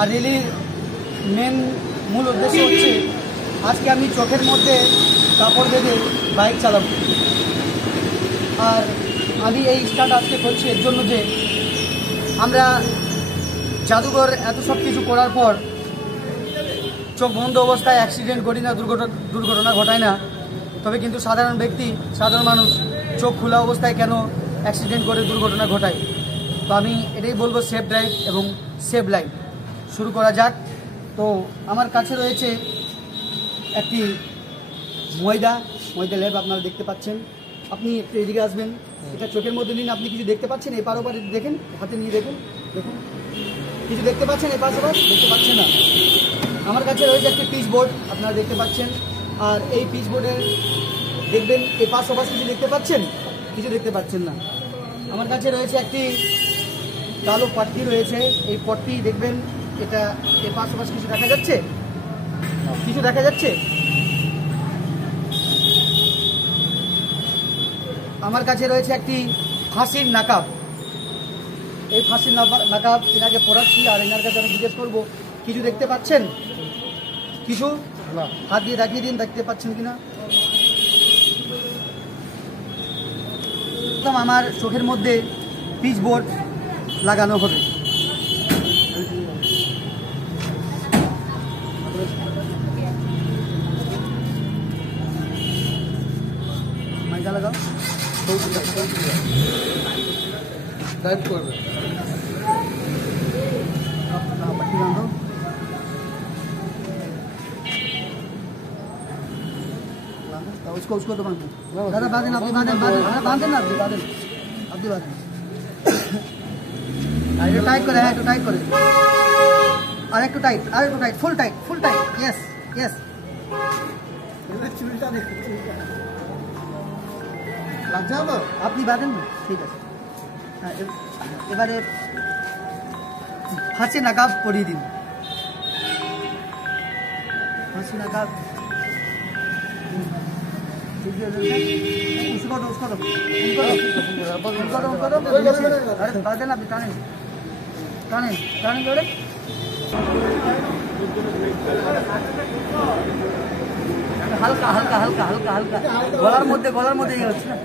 আর র্যালির মূল উদ্দেশ্য হচ্ছে আজকে আমি চোখের মধ্যে কাপড় বেঁধে বাইক চালাবো। আর আমি এই স্টার্ট আজকে করছি এর জন্য যে আমরা জাদুঘর এত সব কিছু করার পর চোখ বন্ধ অবস্থায় অ্যাক্সিডেন্ট করি না, দুর্ঘটনা ঘটায় না। তবে কিন্তু সাধারণ ব্যক্তি, সাধারণ মানুষ চোখ খোলা অবস্থায় কেন অ্যাক্সিডেন্ট করে দুর্ঘটনা ঘটায়। তো আমি এটাই বলবো, সেফ ড্রাইভ এবং সেভ লাইফ। শুরু করা যাক। তো আমার কাছে রয়েছে একটি ময়দা ল্যাব, আপনারা দেখতে পাচ্ছেন। আপনি একটু এদিকে আসবেন, এটা চোখের মধ্যে নিন। আপনি কিছু দেখতে পাচ্ছেন? এপার ওপারে দেখেন, হাতে নিয়ে দেখুন, কিছু দেখতে পাচ্ছেন? এপাশ ওপার দেখতে পাচ্ছেন না। আমার কাছে রয়েছে একটি পিচ বোর্ড, আপনারা দেখতে পাচ্ছেন। আর এই পিচ বোর্ডের দেখবেন এপাশ ওপাশ কিছু দেখতে পাচ্ছেন? কিছু দেখতে পাচ্ছেন না। আমার কাছে রয়েছে একটি কালো পট্টি রয়েছে, এই পট্টি দেখবেন, এটা এপাশ ওপাশ কিছু দেখা যাচ্ছে? কিছু দেখা যাচ্ছে? আমার কাছে রয়েছে একটি ফাঁসির নাকাব। এই ফাঁসির নাকাব এনাকে পড়াচ্ছি, আর এনার কাছে আমি জিজ্ঞেস করবো কিছু দেখতে পাচ্ছেন? কিছু হাত দিয়ে দেখিয়ে দিন, দেখতে পাচ্ছেন কিনা। আমার চোখের মধ্যে পিচ বোর্ড লাগানো হবে। মাইকা লাগাও, টাইপ করবে। उसको तो बांधें दादा, बांधें आप, बांधें একটু টাইট করে, হ্যাঁ একটু টাইট করে, আর একটু টাইট, ফুল টাইট, ইয়েস। চুলটা দেখুন, লাগছে না? আপনি বাঁধেন না, ঠিক আছে। হ্যাঁ, এবারে ফাঁসি নাকাব পরিয়ে দিন। ফাঁসি নাকাব उसको दो, अरे बादल आप टाने जोड़े হালকা গলার মধ্যে ইয়ে হচ্ছে না।